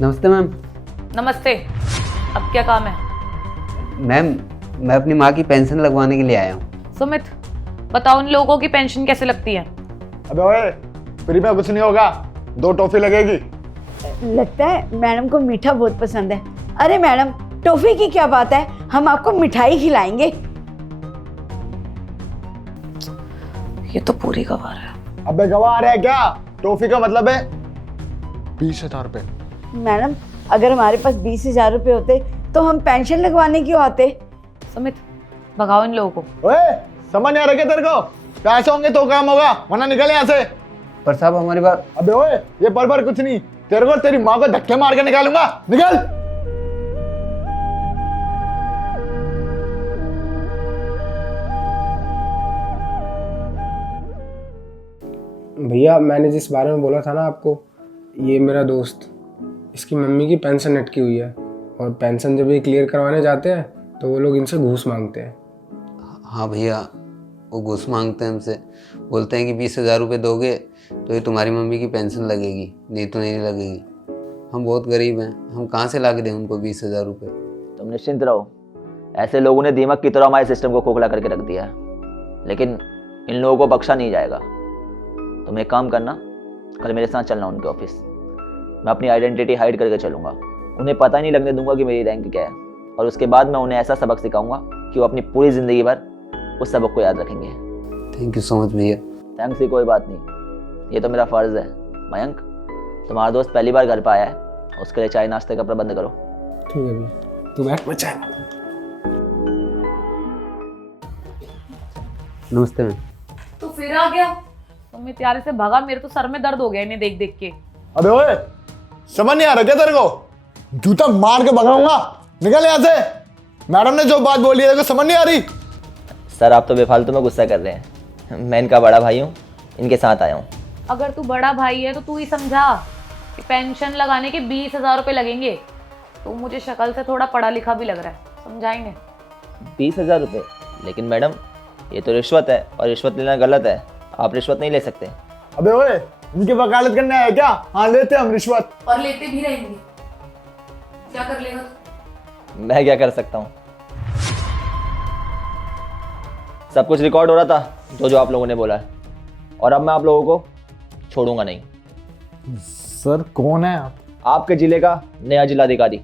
नमस्ते मैम। नमस्ते। अब क्या काम है? मैम मैं अपनी माँ की पेंशन लगवाने के लिए आया हूँ। सुमित, बताओ उन लोगों की पेंशन कैसे लगती है? अबे ओए, फ्री में कुछ नहीं होगा, 2 टॉफी लगेगी। लगता है मैडम को मीठा बहुत पसंद है। अरे मैडम, टॉफी की क्या बात है, हम आपको मिठाई खिलाएंगे। ये तो पूरी गवार है। अबे गवाह है क्या? टॉफी का मतलब है 20,000 रुपए। मैडम, अगर हमारे पास 20,000 रुपए होते तो हम पेंशन लगवाने क्यों आते? सुमित, भगाओ इन लोगों को। ओए, समझ नहीं आ रहा क्या तेरे को? पैसे होंगे तो काम होगा, वरना निकल यहाँ से। पर साहब हमारी बात। अबे ओए, ये पर कुछ नहीं, तेरे को तेरी माँ को धक्के मार के निकालूंगा। निकल। भैया, मैंने जिस बारे में बोला था ना आपको, ये मेरा दोस्त, इसकी मम्मी की पेंशन अटकी हुई है और पेंशन जब ये क्लियर करवाने जाते हैं तो वो लोग इनसे घूस मांगते हैं। हाँ भैया, वो घूस मांगते हैं हमसे, बोलते हैं कि 20,000 रुपये दोगे तो ये तुम्हारी मम्मी की पेंशन लगेगी, नहीं तो नहीं लगेगी। हम बहुत गरीब हैं, हम कहाँ से ला के दें उनको 20,000 रुपये। तुम निश्चिंत रहो, ऐसे लोगों ने दीमक की तरह हमारे सिस्टम को खोखला करके रख दिया है, लेकिन इन लोगों को बख्शा नहीं जाएगा। तुम एक काम करना, कल मेरे साथ चलना उनके ऑफिस। मैं अपनी आइडेंटिटी हाइड करके चलूँगा, उन्हें पता ही नहीं लगने दूंगा कि मेरी रैंक क्या है, और उसके बाद मैं उन्हें ऐसा सबक सिखाऊंगा कि वो अपनी पूरी ज़िंदगी भर उस सबक को याद रखेंगे। थैंक यू सो मच भैया। थैंक्स की कोई बात नहीं, ये तो मेरा फ़र्ज़ है। मयंक, तुम्हारा दोस्त पहली बार घर पर आया है, उसके लिए चाय नाश्ते का प्रबंध करो। ठीक है भैया, तू बैठ बच्चा। नमस्ते मैम। तू फिर आ गया? सुमित यार, से भगा, मेरे तो सर में दर्द हो गया इन्हें देख देख के। अबे ओए, समझ नहीं आ रहा क्या तेरे को? जूता मार के भगाऊंगा। निकल यहाँ से। मैडम ने जो बात बोली है तेरे को समझ नहीं आ रही? सर, आप तो बेफालतू में गुस्सा कर रहे हैं। मैं इनका बड़ा भाई हूँ, इनके साथ आया हूँ। अगर तू बड़ा भाई है तो तू ही समझा कि पेंशन लगाने के 20,000 रुपये लगेंगे। तो मुझे शक्ल से थोड़ा पढ़ा लिखा भी लग रहा है, समझा इन्हें। 20,000 रुपये? लेकिन मैडम, ये तो रिश्वत है और रिश्वत लेना गलत है। आप रिश्वत नहीं ले सकते। अबे ओए, इनकी वकालत करने आया क्या? हाँ, लेते हम रिश्वत। और लेते भी रहेंगे। क्या कर लेगा? मैं क्या कर सकता हूँ? सब कुछ रिकॉर्ड हो रहा था जो आप लोगों ने बोला है, और अब मैं आप लोगों को छोड़ूंगा नहीं। सर, कौन है आप? आपके जिले का नया जिलाधिकारी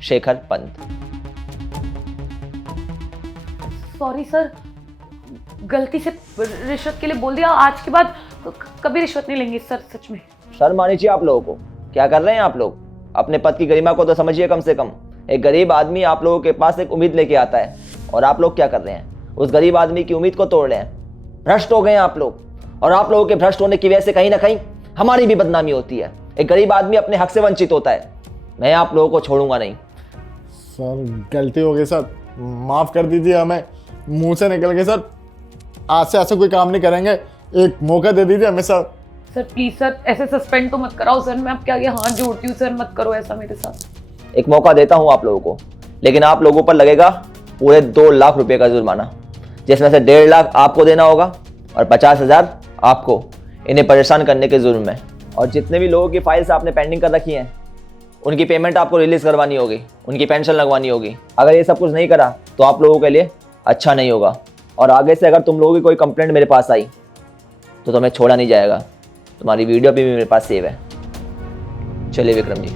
शेखर पंत। सॉरी सर, गलती से रिश्वत के लिए बोल दिया। आज के बाद कभी रिश्वत नहीं लेंगे सर, सच में। शर्म आनी चाहिए आप लोगों को। क्या कर रहे हैं आप लोग? अपने पद की गरिमा को तो समझिए कम से कम। एक गरीब आदमी आप लोगों के पास एक उम्मीद लेके आता है, और आप लोग क्या कर रहे हैं? उस गरीब आदमी की उम्मीद को तोड़ रहे हैं। भ्रष्ट हो गए हैं आप लोग, और आप लोगों के भ्रष्ट होने की वजह से कहीं ना कहीं हमारी भी बदनामी होती है। एक गरीब आदमी अपने हक से वंचित होता है। मैं आप लोगों को छोड़ूंगा नहीं। सर, गलती हो गई सर, माफ कर दीजिए हमें। मुंह से निकल गए सर, आज से ऐसा कोई काम नहीं करेंगे। एक मौका दे दीजिए हमें सर। सर प्लीज सर, ऐसे सस्पेंड तो मत कराओ सर। मैं आपके आगे हाथ जोड़ती हूँ सर, मत करो ऐसा मेरे साथ। एक मौका देता हूं आप लोगों को, लेकिन आप लोगों पर लगेगा पूरे 2 लाख रुपए का जुर्माना, जिसमें से 1.5 लाख आपको देना होगा और 50,000 आपको इन्हें परेशान करने के जुर्म में। और जितने भी लोगों की फाइल्स आपने पेंडिंग कर रखी हैं, उनकी पेमेंट आपको रिलीज करवानी होगी, उनकी पेंशन लगवानी होगी। अगर ये सब कुछ नहीं करा तो आप लोगों के लिए अच्छा नहीं होगा। और आगे से अगर तुम लोगों की कोई कंप्लेंट मेरे पास आई तो तुम्हें छोड़ा नहीं जाएगा। तुम्हारी वीडियो भी मेरे पास सेव है। चलिए विक्रम जी।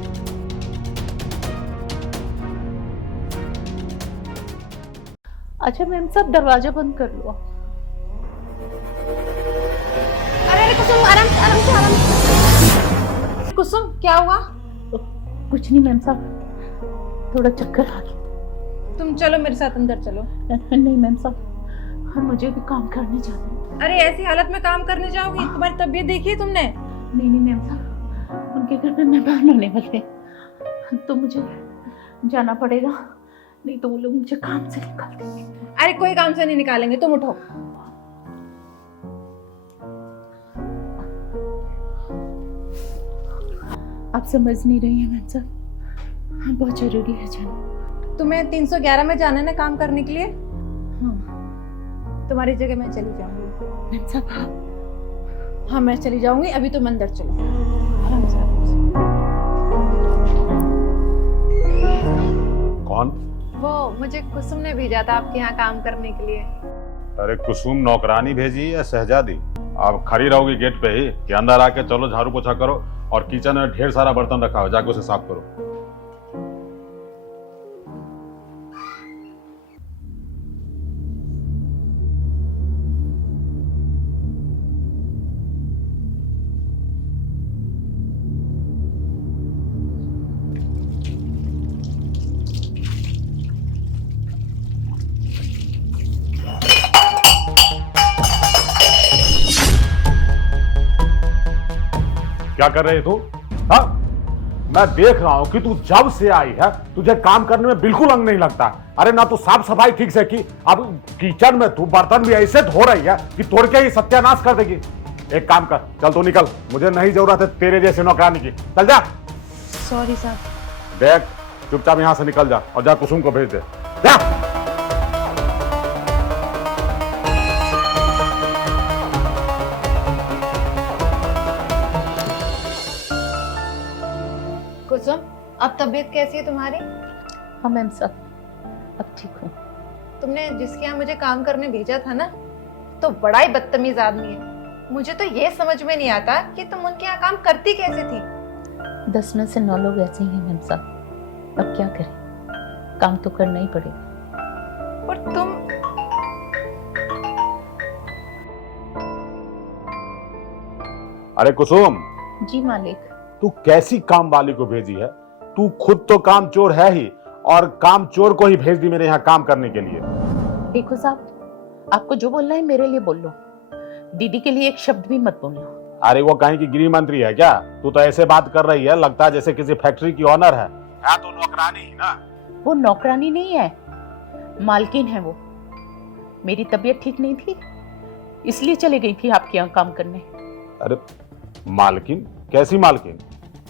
अच्छा मैम साहब, दरवाजा बंद कर लो। अरे कुसुम, आराम से आराम से आराम से। कुसुम, क्या हुआ? कुछ नहीं मैम साहब, थोड़ा चक्कर आ गया। तुम चलो मेरे साथ अंदर चलो। नहीं मैम साहब, मुझे भी काम करने जाना है। अरे ऐसी हालत में काम करने जाओगी? तुम्हारी तबीयत देखी है तुमने? नहीं मैम साहब, उनके घर में मेहमान होने वाले हैं, तो मुझे जाना पड़ेगा, नहीं तो वो लोग मुझे काम से निकाल देंगे। अरे कोई काम से नहीं निकालेंगे, तुम उठो। आप समझ नहीं रही हैं मैम साहब, बहुत जरूरी है जाना। तुम्हें 311 में जाना है ना काम करने के लिए? हाँ। तुम्हारी जगह मैं चली जाऊंगी। मैम साहब आप? हाँ मैं चली जाऊंगी, अभी तुम अंदर चलो। आराम से आराम से। कौन? वो मुझे कुसुम ने भेजा था आपके यहाँ काम करने के लिए। अरे कुसुम नौकरानी भेजी या शहजादी? आप खड़ी रहोगी गेट पे ही कि अंदर आके चलो झाड़ू पोछा करो और किचन में ढेर सारा बर्तन रखा हो, जाके उसे साफ करो। क्या कर रही तू? हाँ, मैं देख रहा हूं कि तू जब से आई है तुझे काम करने में बिल्कुल अंग नहीं लगता। अरे ना तू साफ सफाई ठीक से की, अब किचन में तू बर्तन भी ऐसे धो रही है कि तोड़ के ही सत्यानाश कर देगी। एक काम कर, चल तू निकल, मुझे नहीं जरूरत है तेरे जैसे नौकरानी की। चल जा। सॉरी साहब। देख, चुपचाप यहां से निकल जा और जा कुसुम को भेज दे। जा। कुसुम, अब तबीयत कैसी है तुम्हारी? हाँ मैम साहब, अब ठीक हूँ। तुमने जिसके यहाँ मुझे काम करने भेजा था ना, तो बड़ा ही बदतमीज आदमी है। मुझे तो ये समझ में नहीं आता कि तुम उनके यहाँ काम करती कैसे थी। 10 में से 9 लोग ऐसे ही हैं मैम साहब, अब क्या करें, काम तो करना ही पड़ेगा। और तुम अरे कुसुम, जी मालिक। तू कैसी काम वाली को भेजी है? तू खुद तो काम चोर है ही और काम चोर को ही भेज दी मेरे यहाँ काम करने के लिए। देखो साहब, आपको जो बोलना है मेरे लिए बोल लो, दीदी के लिए एक शब्द भी मत बोलना। अरे वो कहीं की गृह मंत्री है क्या? तू तो ऐसे बात कर रही है, लगता है जैसे किसी फैक्ट्री की ऑनर है। तो नौकरानी ही ना। वो नौकरानी नहीं है, मालकिन है वो। मेरी तबीयत ठीक नहीं थी, इसलिए चले गई थी आपके यहाँ काम करने। अरे मालकिन? कैसी मालकिन?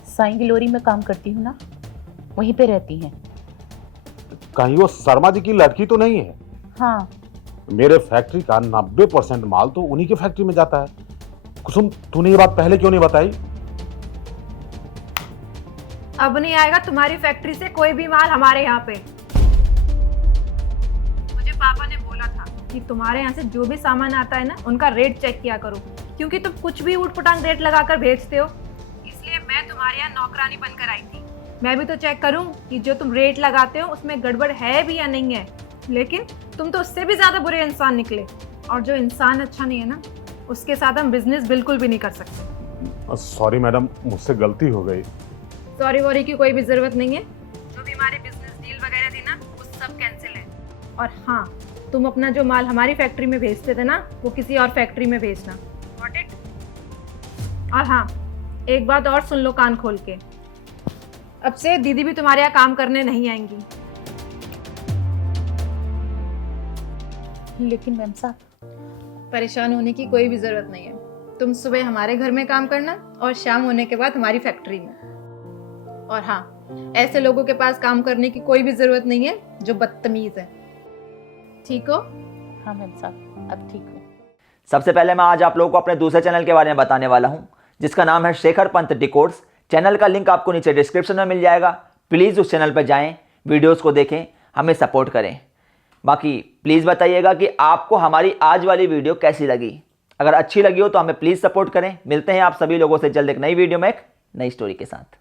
साईं गिलोरी में काम करती हूँ ना, वहीं पे रहती हैं। कहीं वो शर्मा जी की लड़की तो नहीं है? हाँ। मेरे फैक्ट्री का 90% माल तो उन्हीं की फैक्ट्री में जाता है। कुसुम, तूने ये बात पहले क्यों नहीं बताई? अब नहीं आएगा तुम्हारी फैक्ट्री से कोई भी माल हमारे यहाँ पे। मुझे पापा ने बोला था कि तुम्हारे यहाँ से जो भी सामान आता है ना, उनका रेट चेक किया करो, क्योंकि तुम कुछ भी ऊट-पटांग रेट लगाकर भेजते हो। इसलिए मैं तुम्हारे यहाँ नौकरानी बनकर आई थी। मैं भी तो चेक करूं कि जो तुम रेट लगाते हो उसमें गड़बड़ है भी या नहीं है। लेकिन तुम तो उससे भी ज्यादा बुरे इंसान निकले, और जो इंसान अच्छा नहीं है ना, उसके साथ हम बिजनेस बिल्कुल भी नहीं कर सकते। सॉरी मैडम, मुझसे गलती हो गई। सॉरी वॉरी की कोई भी जरूरत नहीं है। जो भी हमारी बिजनेस डील वगैरह थी ना, वो सब कैंसिल है। और हाँ, तुम अपना जो माल हमारी फैक्ट्री में भेजते थे ना, वो किसी और फैक्ट्री में भेजना। Got it? और हाँ, एक बात और सुन लो कान खोल के, अब से दीदी भी तुम्हारे यहाँ काम करने नहीं आएंगी। लेकिन मैम साहब, परेशान होने की कोई भी जरूरत नहीं है। तुम सुबह हमारे घर में काम करना और शाम होने के बाद हमारी फैक्ट्री में। और हाँ, ऐसे लोगों के पास काम करने की कोई भी जरूरत नहीं है जो बदतमीज है। ठीक हो? हाँ मैम साहब, अब ठीक हूँ। सबसे पहले मैं आज आप लोगों को अपने दूसरे चैनल के बारे में बताने वाला हूं, जिसका नाम है शेखर पंत डिकोड्स। चैनल का लिंक आपको नीचे डिस्क्रिप्शन में मिल जाएगा। प्लीज़ उस चैनल पर जाएं, वीडियोस को देखें, हमें सपोर्ट करें। बाकी प्लीज़ बताइएगा कि आपको हमारी आज वाली वीडियो कैसी लगी। अगर अच्छी लगी हो तो हमें प्लीज़ सपोर्ट करें। मिलते हैं आप सभी लोगों से जल्द एक नई वीडियो में एक नई स्टोरी के साथ।